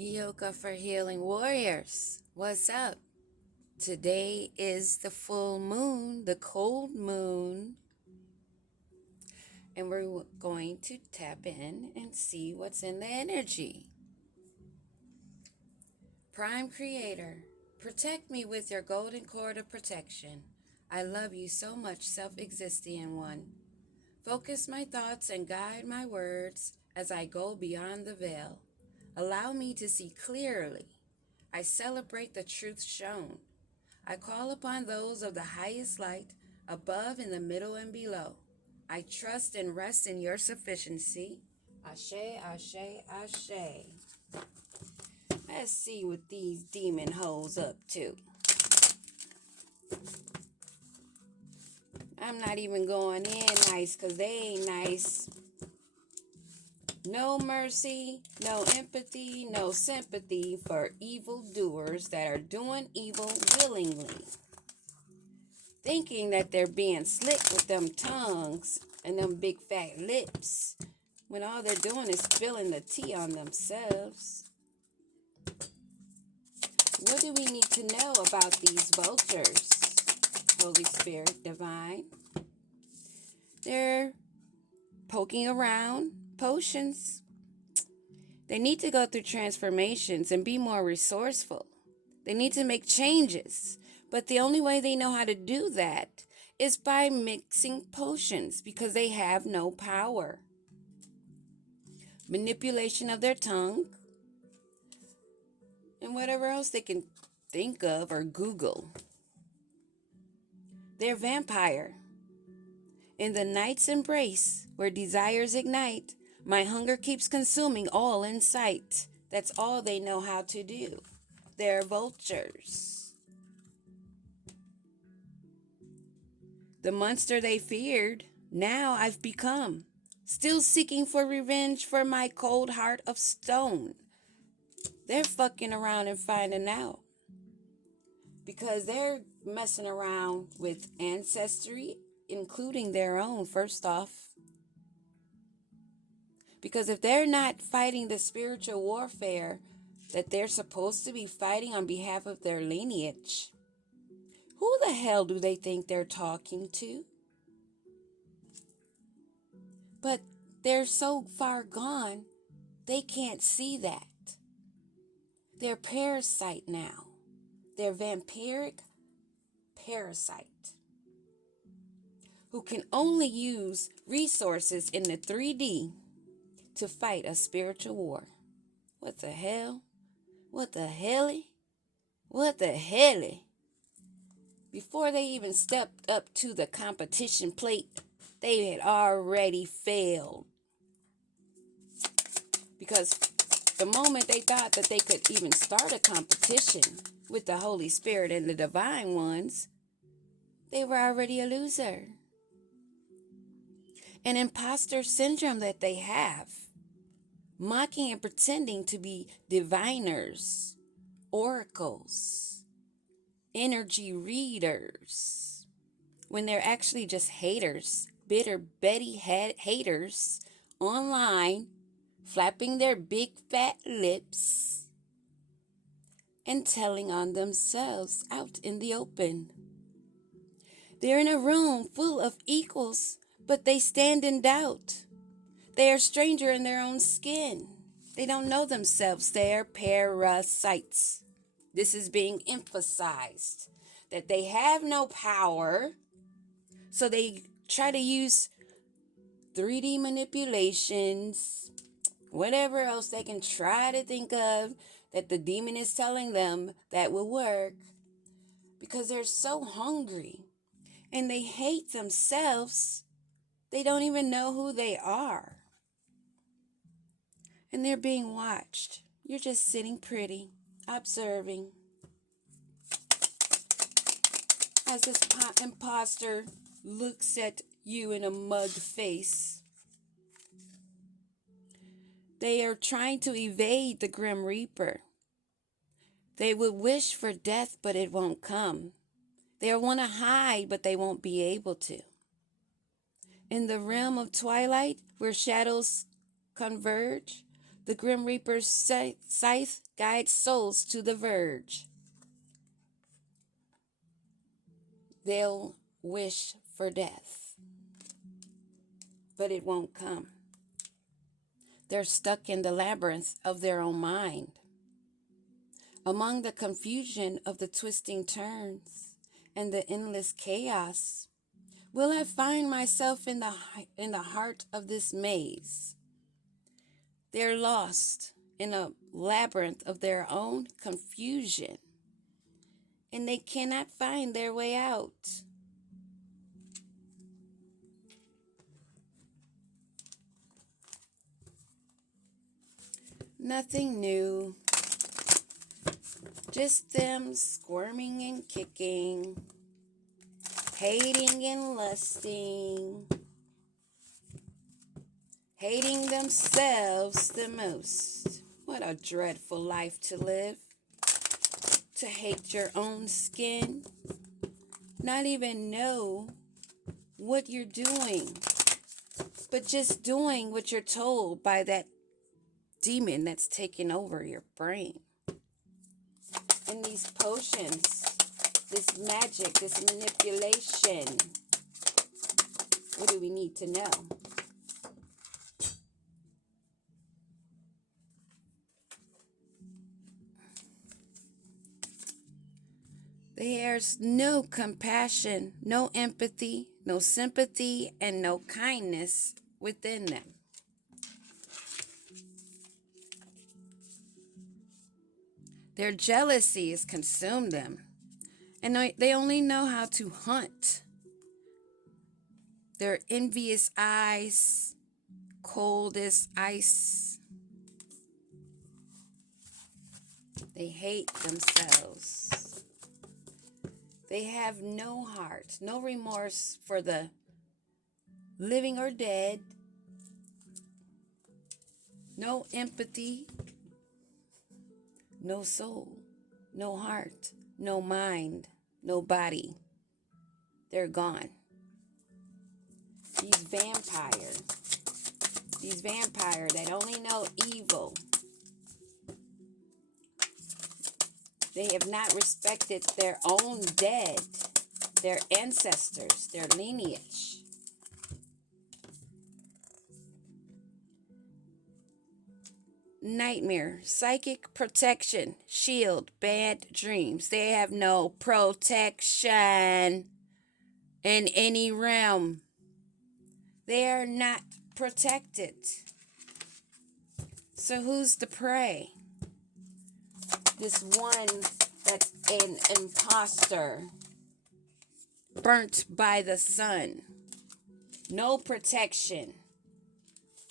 Yoga for Healing Warriors. What's up? Today is the full moon, the cold moon, and we're going to tap in and see what's in the energy. Prime Creator, protect me with your golden cord of protection. I love you so much, self-existing one. Focus my thoughts and guide my words as I go beyond the veil. Allow me to see clearly. I celebrate the truth shown. I call upon those of the highest light, above, in the middle, and below. I trust and rest in your sufficiency. Ashe, ashe, ashe. Let's see what these demon hoes up to. I'm not even going in nice because they ain't nice. No mercy, no empathy, no sympathy for evildoers that are doing evil willingly, thinking that they're being slick with them tongues and them big fat lips, when all they're doing is spilling the tea on themselves. What do we need to know about these vultures? Holy Spirit, Divine. They're poking around potions. They need to go through transformations and be more resourceful. They need to make changes. But the only way they know how to do that is by mixing potions, because they have no power. Manipulation of their tongue and whatever else they can think of or Google. They're vampire. In the night's embrace, where desires ignite, my hunger keeps consuming all in sight. That's all they know how to do. They're vultures. The monster they feared, now I've become, still seeking for revenge for my cold heart of stone. They're fucking around and finding out, because they're messing around with ancestry, including their own, first off. Because if they're not fighting the spiritual warfare that they're supposed to be fighting on behalf of their lineage, who the hell do they think they're talking to? But they're so far gone, they can't see that. They're parasite now. They're vampiric parasite, who can only use resources in the 3D to fight a spiritual war. What the hell? What the helly? What the helly? Before they even stepped up to the competition plate, they had already failed. Because the moment they thought that they could even start a competition with the Holy Spirit and the divine ones, they were already a loser. An imposter syndrome that they have, mocking and pretending to be diviners, oracles, energy readers, when they're actually just haters, bitter Betty haters online, flapping their big fat lips and telling on themselves out in the open. They're in a room full of equals, but they stand in doubt. They are a stranger in their own skin. They don't know themselves. They are parasites. This is being emphasized, that they have no power, so they try to use 3D manipulations, whatever else they can try to think of that the demon is telling them that will work, because they're so hungry and they hate themselves. They don't even know who they are. And they're being watched. You're just sitting pretty, observing, as this imposter looks at you in a mug face. They are trying to evade the Grim Reaper. They would wish for death, but it won't come. They want to hide, but they won't be able to. In the realm of twilight, where shadows converge, The Grim Reaper's scythe guides souls to the verge. They'll wish for death, but it won't come. They're stuck in the labyrinth of their own mind. Among the confusion of the twisting turns and the endless chaos, will I find myself in the heart of this maze? They're lost in a labyrinth of their own confusion, and they cannot find their way out. Nothing new, just them squirming and kicking, hating and lusting, hating themselves the most. What a dreadful life to live. To hate your own skin, not even know what you're doing, but just doing what you're told by that demon that's taking over your brain. And these potions, this magic, this manipulation, what do we need to know? There's no compassion, no empathy, no sympathy, and no kindness within them. Their jealousy has consumed them, and they only know how to hunt. Their envious eyes, cold as ice. They hate themselves. They have no heart, no remorse for the living or dead, no empathy, no soul, no heart, no mind, no body. They're gone. These vampires that only know evil, they have not respected their own dead, their ancestors, their lineage. Nightmare, psychic protection, shield, bad dreams. They have no protection in any realm. They are not protected. So who's the prey? This one that's an imposter, burnt by the sun. No protection.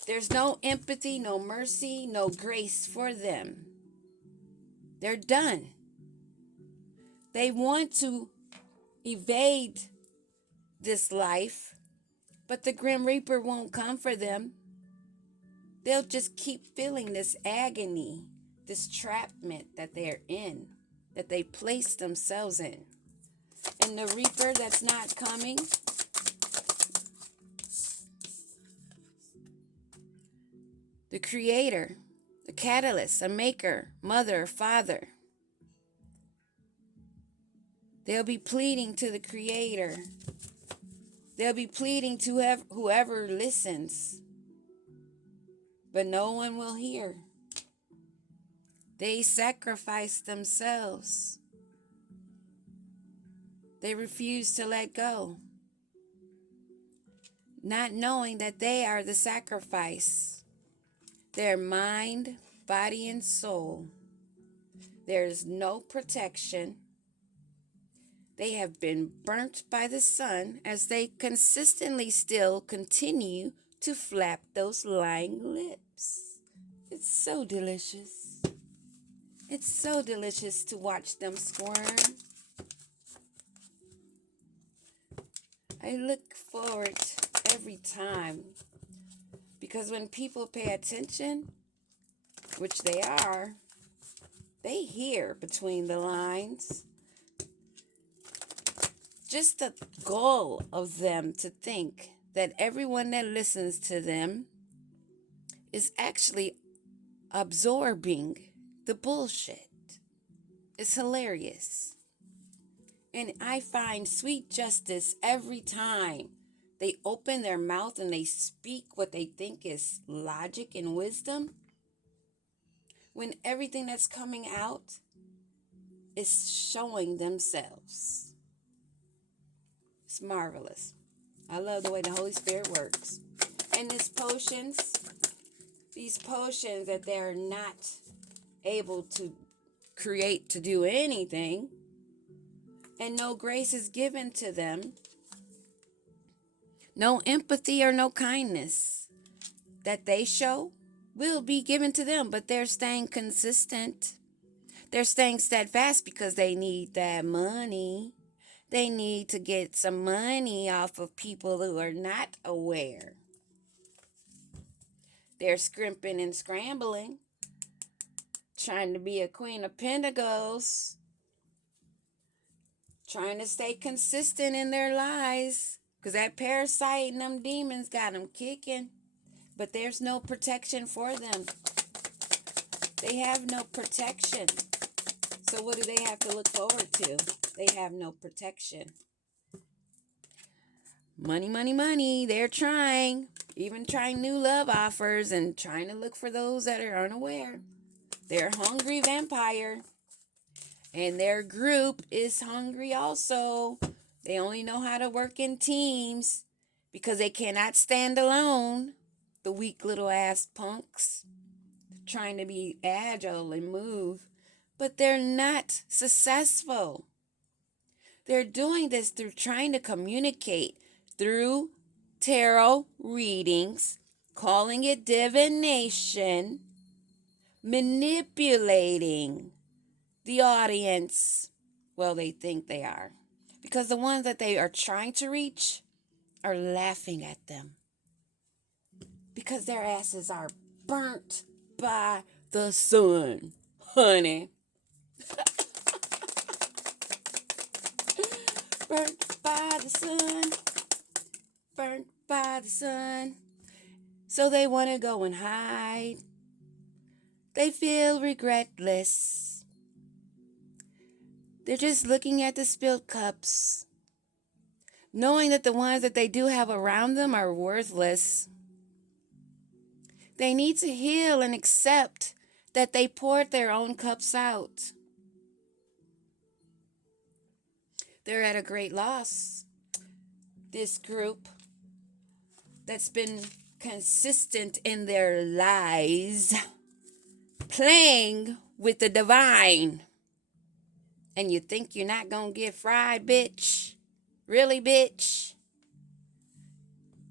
There's no empathy, no mercy, no grace for them. They're done. They want to evade this life, but the Grim Reaper won't come for them. They'll just keep feeling this agony, this trapment that they're in, that they place themselves in. And the Reaper that's not coming, the creator, the catalyst, a maker, mother, father. They'll be pleading to the creator. They'll be pleading to whoever listens. But no one will hear. They sacrifice themselves. They refuse to let go, not knowing that they are the sacrifice. Their mind, body, and soul. There is no protection. They have been burnt by the sun as they consistently still continue to flap those lying lips. It's so delicious. It's so delicious to watch them squirm. I look forward every time, because when people pay attention, which they are, they hear between the lines. Just the goal of them to think that everyone that listens to them is actually absorbing the bullshit. It's hilarious. And I find sweet justice every time they open their mouth and they speak what they think is logic and wisdom, when everything that's coming out is showing themselves. It's marvelous. I love the way the Holy Spirit works. And these potions that they're not able to create to do anything, and no grace is given to them, no empathy or no kindness that they show will be given to them, but they're staying consistent. They're staying steadfast because they need that money. They need to get some money off of people who are not aware. They're scrimping and scrambling, trying to be a queen of pentacles, trying to stay consistent in their lies, because that parasite and them demons got them kicking. But there's no protection for them. They have no protection. So what do they have to look forward to? They have no protection. Money, money, money. They're trying. Even trying new love offers and trying to look for those that are unaware. They're a hungry vampire. And their group is hungry also. They only know how to work in teams because they cannot stand alone. The weak little ass punks trying to be agile and move, but they're not successful. They're doing this through trying to communicate through tarot readings, calling it divination, manipulating the audience. Well, they think they are, because the ones that they are trying to reach are laughing at them because their asses are burnt by the sun, honey. Burnt by the sun, burnt by the sun. So they want to go and hide. They feel regretless. They're just looking at the spilled cups, knowing that the ones that they do have around them are worthless. They need to heal and accept that they poured their own cups out. They're at a great loss. This group that's been consistent in their lies, playing with the divine. And you think you're not gonna get fried, bitch? Really, bitch?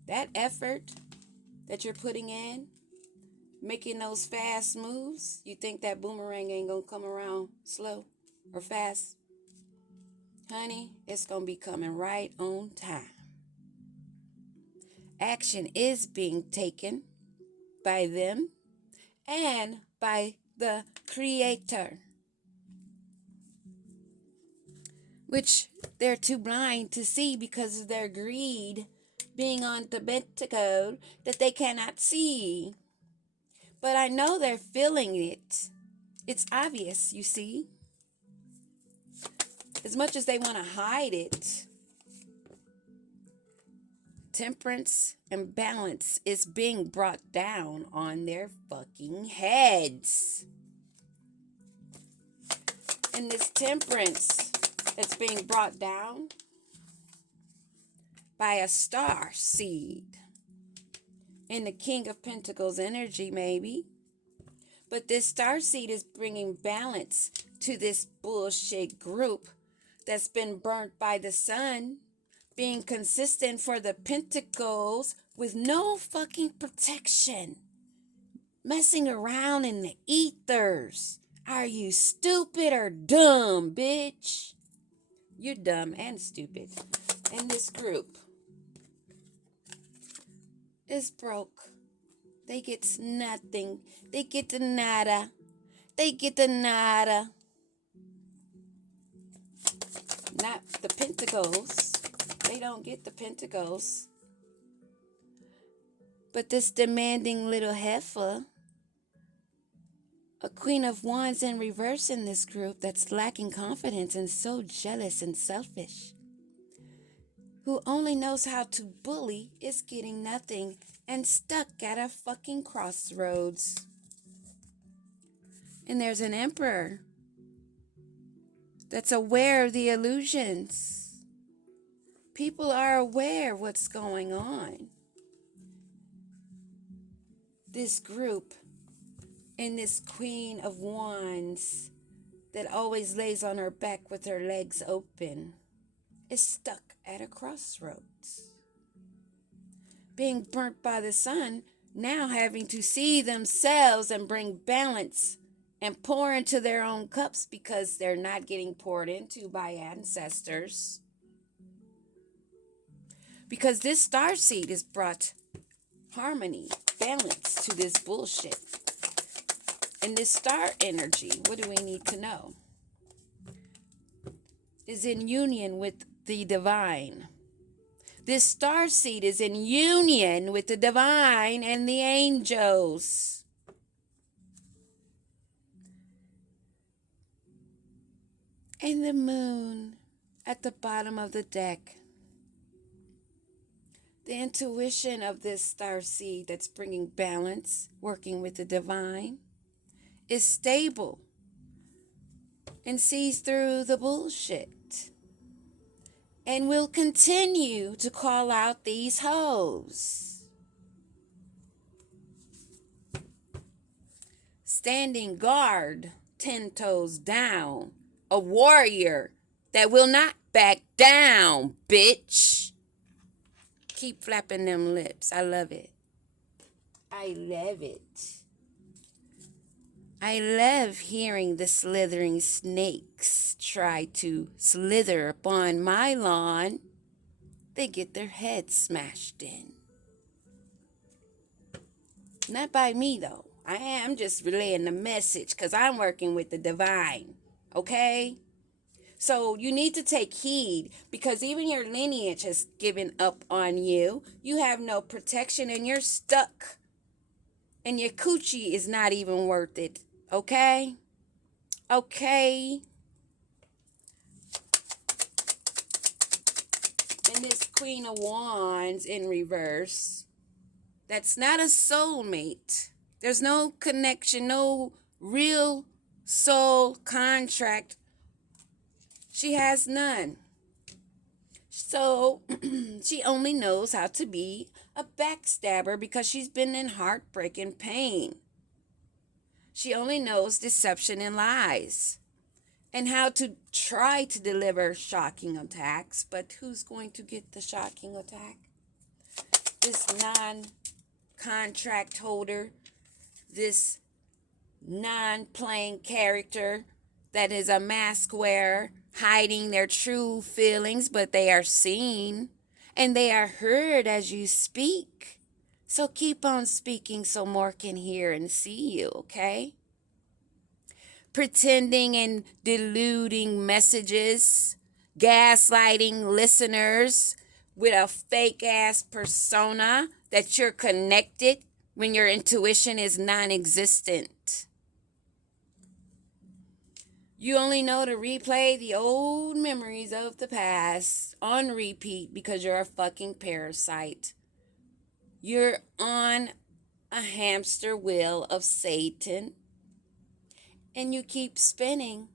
That effort that you're putting in, making those fast moves, you think that boomerang ain't gonna come around slow or fast? Honey, it's gonna be coming right on time. Action is being taken by them and by the Creator, which they're too blind to see because of their greed being on the Pentacle that they cannot see. But I know they're feeling it. It's obvious, you see. As much as they want to hide it, temperance and balance is being brought down on their fucking heads. And this temperance that's being brought down by a star seed in the King of Pentacles energy, maybe. But this star seed is bringing balance to this bullshit group that's been burnt by the sun, being consistent for the Pentacles with no fucking protection, messing around in the ethers. Are you stupid or dumb, bitch? You're dumb and stupid. And this group is broke. They get nothing. They get the nada. They get the nada. Not the pentacles. They don't get the pentacles. But this demanding little heifer A Queen of Wands in reverse in this group that's lacking confidence and so jealous and selfish. Who only knows how to bully is getting nothing and stuck at a fucking crossroads. And there's an Emperor that's aware of the illusions. People are aware of what's going on. This group and this Queen of Wands that always lays on her back with her legs open is stuck at a crossroads. Being burnt by the sun, now having to see themselves and bring balance and pour into their own cups because they're not getting poured into by ancestors. Because this star seed has brought harmony, balance to this bullshit. And this star energy, what do we need to know? Is in union with the divine. This star seed is in union with the divine and the angels. And the moon at the bottom of the deck. The intuition of this star seed that's bringing balance, working with the divine, is stable and sees through the bullshit. And will continue to call out these hoes. Standing guard, 10 toes down. A warrior that will not back down, bitch. Keep flapping them lips. I love it. I love it. I love hearing the slithering snakes try to slither upon my lawn. They get their heads smashed in. Not by me, though. I am just relaying the message because I'm working with the divine. Okay? So you need to take heed because even your lineage has given up on you. You have no protection and you're stuck. And your coochie is not even worth it. Okay? Okay. And this Queen of Wands in reverse, that's not a soulmate. There's no connection, no real soul contract. She has none. So she only knows how to be a backstabber because she's been in heartbreak and pain. She only knows deception and lies and how to try to deliver shocking attacks. But who's going to get the shocking attack? This non-contract holder, this non-playing character that is a mask wearer, hiding their true feelings, but they are seen and they are heard as you speak. So keep on speaking so more can hear and see you, okay? Pretending and deluding messages, gaslighting listeners with a fake-ass persona that you're connected when your intuition is non-existent. You only know to replay the old memories of the past on repeat because you're a fucking parasite. You're on a hamster wheel of Satan and you keep spinning.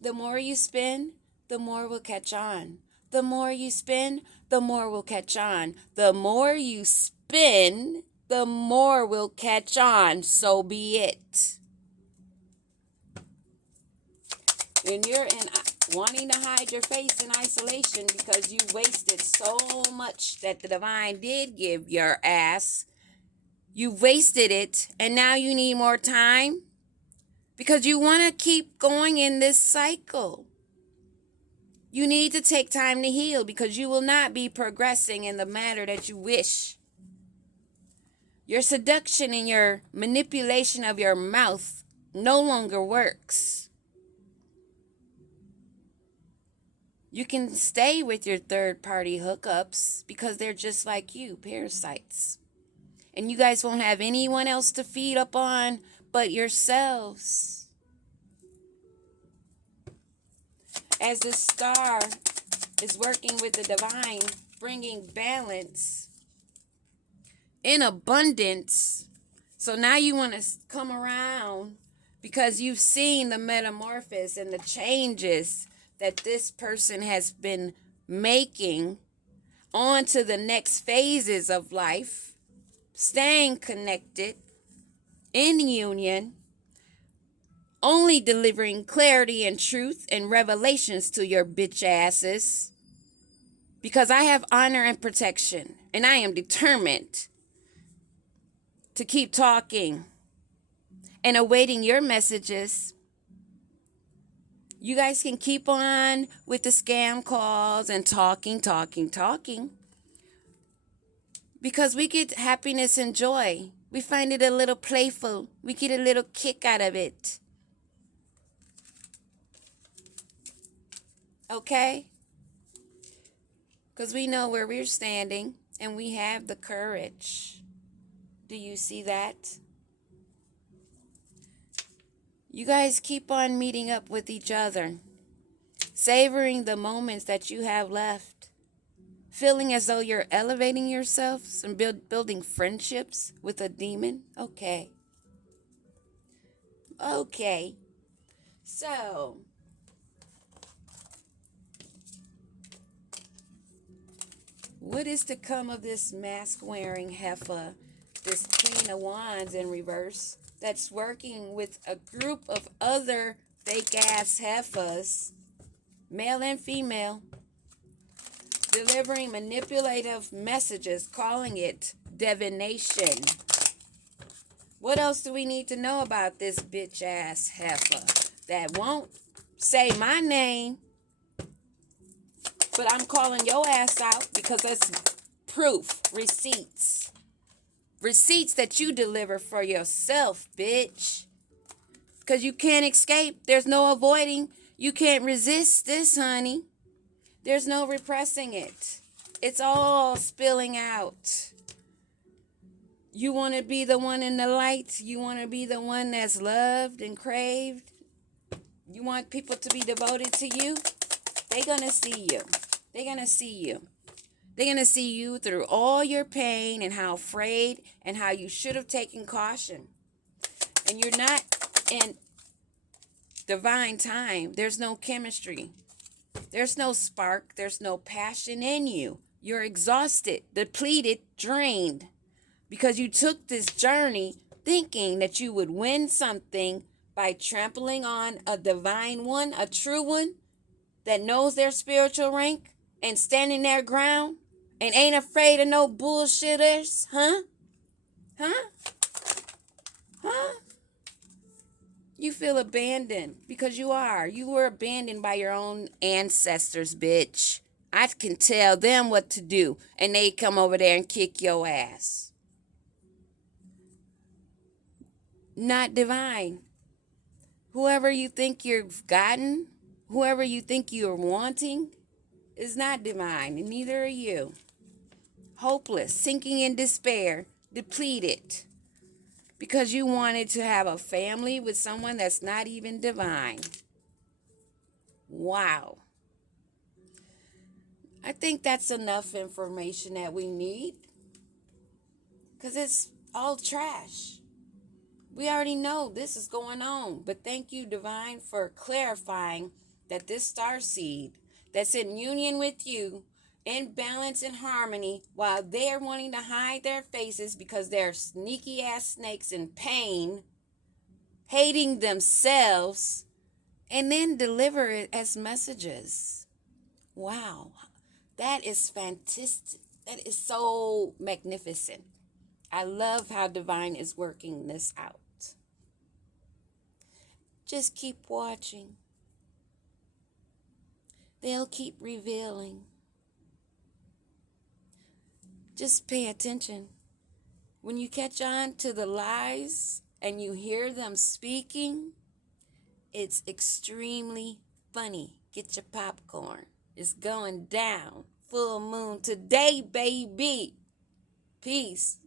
The more you spin, the more will catch on. The more you spin, the more will catch on. The more you spin, the more will catch on. So be it. And you're wanting to hide your face in isolation because you wasted so much that the divine did give your ass. You wasted it, and now you need more time because you want to keep going in this cycle. You need to take time to heal because you will not be progressing in the manner that you wish. Your seduction and your manipulation of your mouth no longer works. You can stay with your third-party hookups because they're just like you, parasites. And you guys won't have anyone else to feed up on but yourselves. As the star is working with the divine, bringing balance in abundance. So now you want to come around because you've seen the metamorphosis and the changes that this person has been making on to the next phases of life, staying connected in union, only delivering clarity and truth and revelations to your bitch asses, because I have honor and protection, and I am determined to keep talking and awaiting your messages. You guys can keep on with the scam calls and talking, because we get happiness and joy. We find it a little playful. We get a little kick out of it. Okay? Because we know where we're standing and we have the courage. Do you see that? You guys keep on meeting up with each other, savoring the moments that you have left, feeling as though you're elevating yourselves and building friendships with a demon. Okay. So, what is to come of this mask-wearing heifer, this Queen of Wands in reverse, that's working with a group of other fake-ass heifers, male and female, delivering manipulative messages, calling it divination? What else do we need to know about this bitch-ass heifer that won't say my name, but I'm calling your ass out because that's proof, receipts. Receipts that you deliver for yourself, bitch. Because you can't escape. There's no avoiding. You can't resist this, honey. There's no repressing it. It's all spilling out. You want to be the one in the light. You want to be the one that's loved and craved. You want people to be devoted to you. They're going to see you. They're going to see you. They're going to see you through all your pain and how afraid and how you should have taken caution. And you're not in divine time. There's no chemistry. There's no spark. There's no passion in you. You're exhausted, depleted, drained. Because you took this journey thinking that you would win something by trampling on a divine one, a true one that knows their spiritual rank and standing their ground and ain't afraid of no bullshitters, huh? You feel abandoned because you are. You were abandoned by your own ancestors, bitch. I can tell them what to do and they come over there and kick your ass. Not divine. Whoever you think you've gotten, whoever you think you're wanting, is not divine, and neither are you. Hopeless, sinking in despair, depleted, because you wanted to have a family with someone that's not even divine. Wow. I think that's enough information that we need, because it's all trash. We already know this is going on, but thank you, Divine, for clarifying that this starseed that's in union with you, in balance and harmony, while they're wanting to hide their faces because they're sneaky ass snakes in pain, hating themselves, and then deliver it as messages. Wow, that is fantastic. That is so magnificent. I love how Divine is working this out. Just keep watching. They'll keep revealing. Just pay attention. When you catch on to the lies and you hear them speaking, it's extremely funny. Get your popcorn. It's going down. Full moon today, baby. Peace.